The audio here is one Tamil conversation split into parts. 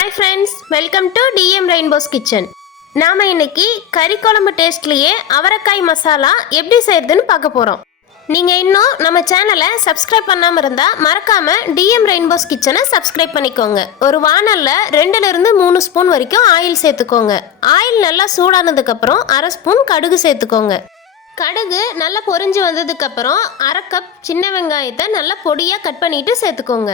Hi friends, welcome to TM rainbow's kitchen. நாம் இன்னைக்கு கறி குழம்பு டேஸ்ட்லேயே அவரைக்காய் மசாலா எப்படி செய்யறதுன்னு பார்க்க போகிறோம். நீங்கள் இன்னும் நம்ம சேனலை சப்ஸ்கிரைப் பண்ணாமல் இருந்தால் மறக்காமல் டிஎம் ரெயின்போஸ் கிச்சனை சப்ஸ்கிரைப் பண்ணிக்கோங்க. ஒரு வானலில் 2லிருந்து 3 ஸ்பூன் வரைக்கும் ஆயில் சேர்த்துக்கோங்க. ஆயில் நல்லா சூடானதுக்கப்புறம் 1/2 ஸ்பூன் கடுகு சேர்த்துக்கோங்க. கடுகு நல்லா பொரிஞ்சு வந்ததுக்கப்புறம் 1/2 கப் சின்ன வெங்காயத்தை நல்லா பொடியாக கட் பண்ணிவிட்டு சேர்த்துக்கோங்க.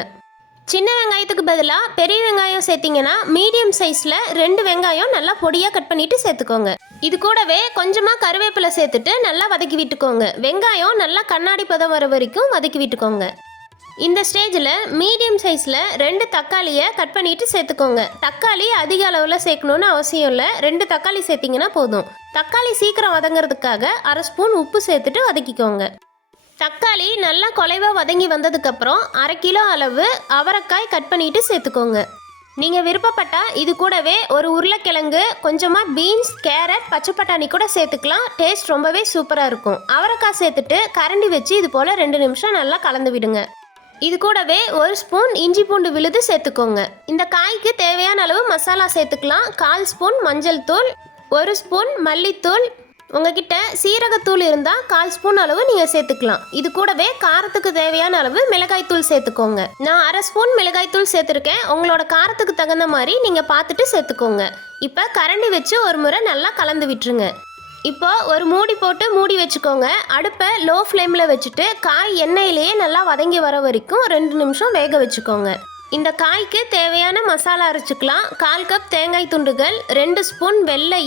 சின்ன வெங்காயத்துக்கு பதிலாக பெரிய வெங்காயம் சேர்த்திங்கன்னா மீடியம் சைஸில் 2 வெங்காயம் நல்லா பொடியாக கட் பண்ணிவிட்டு சேர்த்துக்கோங்க. இது கூடவே கொஞ்சமாக கருவேப்பிலை சேர்த்துட்டு நல்லா வதக்கி விட்டுக்கோங்க. வெங்காயம் நல்லா கண்ணாடி பதம் வர வரைக்கும் வதக்கி விட்டுக்கோங்க. இந்த ஸ்டேஜில் மீடியம் சைஸில் 2 தக்காளியை கட் பண்ணிவிட்டு சேர்த்துக்கோங்க. தக்காளி அதிக அளவில் சேர்க்கணுன்னு அவசியம் இல்லை, 2 தக்காளி சேர்த்திங்கன்னா போதும். தக்காளி சீக்கிரம் வதங்கிறதுக்காக 1/2 ஸ்பூன் உப்பு சேர்த்துட்டு வதக்கிக்கோங்க. தக்காளி நல்லா குலைவாக வதங்கி வந்ததுக்கப்புறம் 1/2 கிலோ அளவு அவரைக்காய் கட் பண்ணிவிட்டு சேர்த்துக்கோங்க. நீங்கள் விருப்பப்பட்டால் இது கூடவே ஒரு உருளைக்கிழங்கு, கொஞ்சமாக பீன்ஸ், கேரட், பச்சை பட்டாணி கூட சேர்த்துக்கலாம். டேஸ்ட் ரொம்பவே சூப்பராக இருக்கும். அவரைக்காய் சேர்த்துட்டு கரண்டி வச்சு இது போல் 2 நிமிஷம் நல்லா கலந்து விடுங்க. இது கூடவே 1 ஸ்பூன் இஞ்சி பூண்டு விழுது சேர்த்துக்கோங்க. இந்த காய்க்கு தேவையான அளவு மசாலா சேர்த்துக்கலாம். 1/4 ஸ்பூன் மஞ்சள் தூள், 1 ஸ்பூன் மல்லித்தூள், உங்ககிட்ட சீரகத்தூள் இருந்தால் 1/4 ஸ்பூன் அளவு நீங்கள் சேர்த்துக்கலாம். இது கூடவே காரத்துக்கு தேவையான அளவு மிளகாய்த்தூள் சேர்த்துக்கோங்க. நான் 1/2 ஸ்பூன் மிளகாய்த்தூள் சேர்த்துருக்கேன். உங்களோட காரத்துக்கு தகுந்த மாதிரி நீங்கள் பார்த்துட்டு சேர்த்துக்கோங்க. இப்போ கரண்டி வச்சு ஒரு முறை நல்லா கலந்து விட்டுருங்க. இப்போ ஒரு மூடி போட்டு மூடி வச்சுக்கோங்க. அடுப்பை லோ ஃப்ளேமில் வச்சுட்டு காய் எண்ணெயிலேயே நல்லா வதங்கி வர வரைக்கும் 2 நிமிஷம் வேக வச்சுக்கோங்க. இந்த காய்க்கு தேவையான மசாலா அரைச்சிக்கலாம். 1/4 கப் தேங்காய் துண்டுகள், 2 ஸ்பூன் வெள்ளை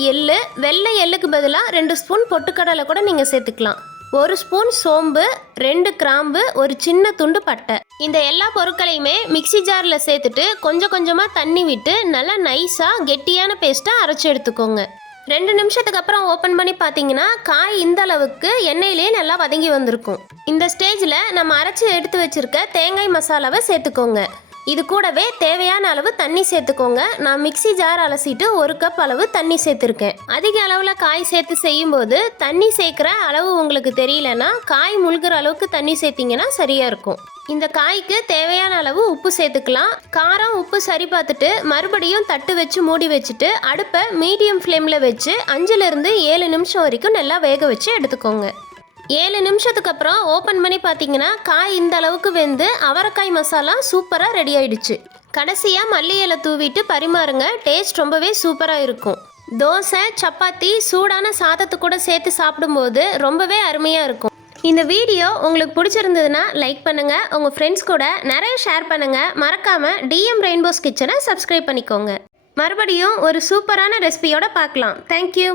எள்ளுக்கு பதிலாக 2 ஸ்பூன் பொட்டுக்கடலை கூட நீங்கள் சேர்த்துக்கலாம். 1 ஸ்பூன் சோம்பு, 2 கிராம்பு, ஒரு சின்ன துண்டு பட்டை. இந்த எல்லா பொருட்களையுமே மிக்சி ஜாரில் சேர்த்துட்டு கொஞ்சம் கொஞ்சமாக தண்ணி விட்டு நல்லா நைஸாக கெட்டியான பேஸ்ட்டாக அரைச்சி எடுத்துக்கோங்க. 2 நிமிஷத்துக்கு அப்புறம் ஓப்பன் பண்ணி பார்த்தீங்கன்னா காய் இந்த அளவுக்கு எண்ணெயிலே நல்லா வதங்கி வந்திருக்கும். இந்த ஸ்டேஜில் நம்ம அரைச்சி எடுத்து வச்சுருக்க தேங்காய் மசாலாவை சேர்த்துக்கோங்க. இது கூடவே தேவையான அளவு தண்ணி சேர்த்துக்கோங்க. நான் மிக்சி ஜார் அலசிட்டு 1 கப் அளவு தண்ணி சேர்த்துருக்கேன். அதிக அளவில் காய் சேர்த்து செய்யும்போது தண்ணி சேர்க்குற அளவு உங்களுக்கு தெரியலனா காய் முழுகிற அளவுக்கு தண்ணி சேர்த்திங்கன்னா சரியாக இருக்கும். இந்த காய்க்கு தேவையான அளவு உப்பு சேர்த்துக்கலாம். காரம் உப்பு சரி பார்த்துட்டு மறுபடியும் தட்டு வச்சு மூடி வச்சுட்டு அடுப்பை மீடியம் ஃப்ளேமில் வச்சு 5லிருந்து 7 நிமிஷம் வரைக்கும் நல்லா வேக வச்சு எடுத்துக்கோங்க. 7 நிமிஷத்துக்கு அப்புறம் ஓப்பன் பண்ணி பார்த்தீங்கன்னா காய் இந்த அளவுக்கு வெந்து அவரைக்காய் மசாலா சூப்பராக ரெடி ஆயிடுச்சு. கடைசியாக மல்லி இலை தூவிட்டு பரிமாறுங்க. டேஸ்ட் ரொம்பவே சூப்பராக இருக்கும். தோசை, சப்பாத்தி, சூடான சாதத்து கூட சேர்த்து சாப்பிடும்போது ரொம்பவே அருமையாக இருக்கும். இந்த வீடியோ உங்களுக்கு பிடிச்சிருந்ததுன்னா லைக் பண்ணுங்கள், உங்கள் ஃப்ரெண்ட்ஸ் கூட நிறைய ஷேர் பண்ணுங்கள். மறக்காமல் டிஎம் ரெயின்போஸ் கிச்சனை சப்ஸ்கிரைப் பண்ணிக்கோங்க. மறுபடியும் ஒரு சூப்பரான ரெசிபியோட பார்க்கலாம். தேங்க்யூ.